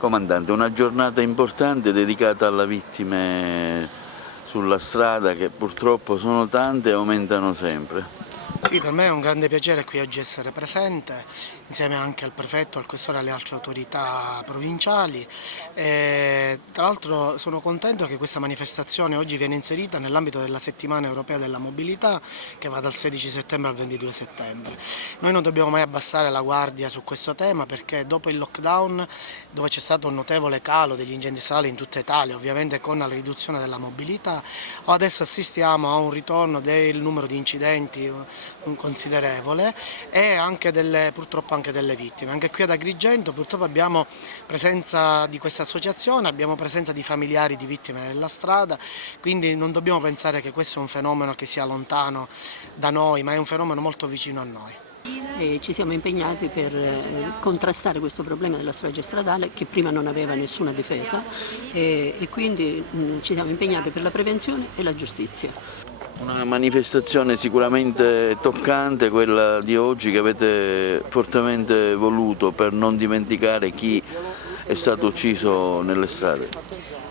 Comandante, una giornata importante dedicata alle vittime sulla strada che purtroppo sono tante e aumentano sempre. Sì, per me è un grande piacere qui oggi essere presente, insieme anche al prefetto, al questore e alle altre autorità provinciali. Tra l'altro sono contento che questa manifestazione oggi viene inserita nell'ambito della settimana europea della mobilità che va dal 16 settembre al 22 settembre. Noi non dobbiamo mai abbassare la guardia su questo tema perché dopo il lockdown, dove c'è stato un notevole calo degli incendi stradali in tutta Italia, ovviamente con la riduzione della mobilità, adesso assistiamo a un ritorno del numero di incidenti un considerevole e anche purtroppo anche delle vittime. Anche qui ad Agrigento purtroppo abbiamo presenza di questa associazione, abbiamo presenza di familiari di vittime della strada, quindi non dobbiamo pensare che questo è un fenomeno che sia lontano da noi, ma è un fenomeno molto vicino a noi. Ci siamo impegnati per contrastare questo problema della strage stradale che prima non aveva nessuna difesa e quindi ci siamo impegnati per la prevenzione e la giustizia. Una manifestazione sicuramente toccante, quella di oggi, che avete fortemente voluto per non dimenticare chi è stato ucciso nelle strade.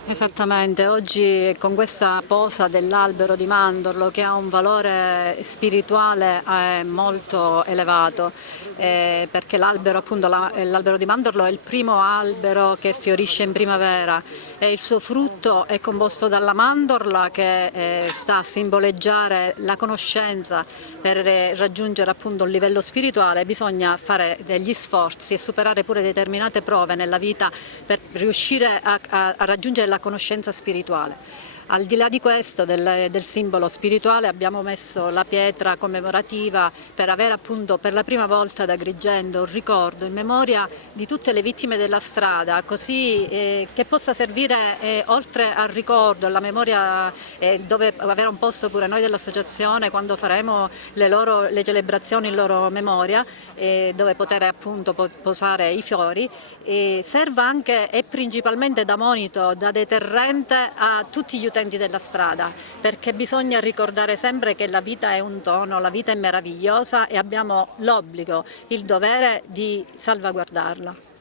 Esattamente, oggi con questa posa dell'albero di mandorlo che ha un valore spirituale molto elevato, perché l'albero appunto, l'albero di mandorlo è il primo albero che fiorisce in primavera e il suo frutto è composto dalla mandorla che sta a simboleggiare la conoscenza. Per raggiungere appunto un livello spirituale bisogna fare degli sforzi e superare pure determinate prove nella vita per riuscire a raggiungere la conoscenza spirituale. Al di là di questo, del simbolo spirituale, abbiamo messo la pietra commemorativa per avere appunto per la prima volta ad Agrigento un ricordo in memoria di tutte le vittime della strada, così che possa servire oltre al ricordo, alla memoria, dove avere un posto pure noi dell'associazione quando faremo le celebrazioni in loro memoria, dove poter appunto posare i fiori, serva anche e principalmente da monito, da deterrente a tutti gli utenti della strada, perché bisogna ricordare sempre che la vita è un dono, la vita è meravigliosa e abbiamo l'obbligo, il dovere di salvaguardarla.